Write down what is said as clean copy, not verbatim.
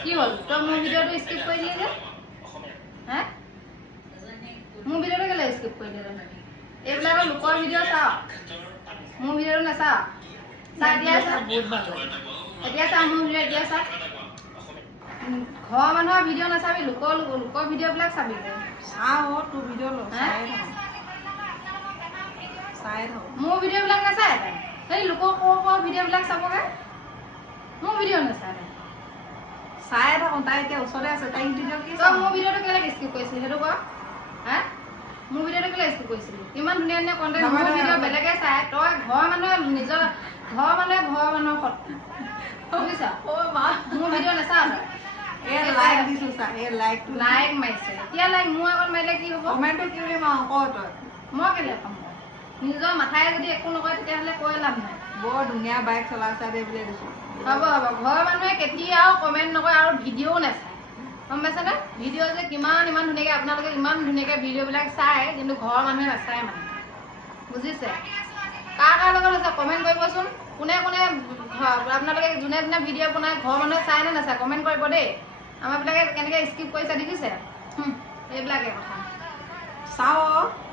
কি হল তই মোৰ ভিডিঅ'টো স্কিপ কৰিলি যে হা মোৰ ভিডিঅ'টো কেলে স্কিপ কৰিলি তই এইবিলাক লোকৰ ভিডিঅ' চাও মোৰ ভিডিঅ'টো নাচাও চা এতিয়া চা মোৰ ভিডিঅ' এতিয়া চা ঘৰৰ মানুহৰ ভিডিঅ' নাচাবি লোকৰ ভিডিঅ'বিলাক চাবি চাওঁ তোৰ ভিডিঅ' চাই থাক মোৰ ভিডিঅ'বিলাক নাচায় তাই সেই লোকৰ কৰ ভিডিঅ'বিলাক চাবগৈ মোৰ ভিডিঅ' নাচায় চাই থাকোঁ তাই এতিয়া ওচৰতে আছে তাই ভিডিঅ' কি তই মোৰ ভিডিঅ'টো কেলেকে স্কিপ কৰিছিলি সেইটো ক হা মোৰ ভিডিঅ'টো কেলে স্কিপ কৰিছিলি ইমান ধুনীয়া ধুনীয়া কণ্টেণ্ট মোৰ ভিডিঅ' বেলেগে চাই তই ঘৰৰ মানুহে নিজৰ ঘৰৰ মানুহৰ শত্ৰু বুজিছ মা মোৰ ভিডিঅ' নাচাওঁ তই লাইক দিছোঁ চা লাইক মাৰিছে এতিয়া লাইক মোৰ আগত মাৰিলে কি হ'ব কমেণ্টটো কি বুলি মাৰো ক তই মই কেলে ক'ম নিজৰ মাথাৰে যদি একো নকৰে তেতিয়াহ'লে কৈ লাভ নাই বৰ ধুনীয়া বাইক চলাইছা দে বুলি দিছোঁ হ'ব ঘৰৰ মানুহে কেতিয়াও কমেণ্ট নকৰে আৰু ভিডিঅ'ও নাচায় গম পাইছেনে ভিডিঅ' যে ইমান ধুনীয়াকৈ আপোনালোকে ইমান ধুনীয়াকৈ ভিডিঅ'বিলাক চায় কিন্তু ঘৰৰ মানুহে নাচায় মানে বুজিছে কাৰ লগত আছে কমেণ্ট কৰিবচোন কোনে আপোনালোকে যোনে ভিডিঅ' বনাই ঘৰৰ মানুহে চায় নে নাচায় কমেণ্ট কৰিব দেই আমাৰবিলাকে কেনেকৈ স্কিপ কৰিছে দেখিছে এইবিলাকে কথা চাওঁ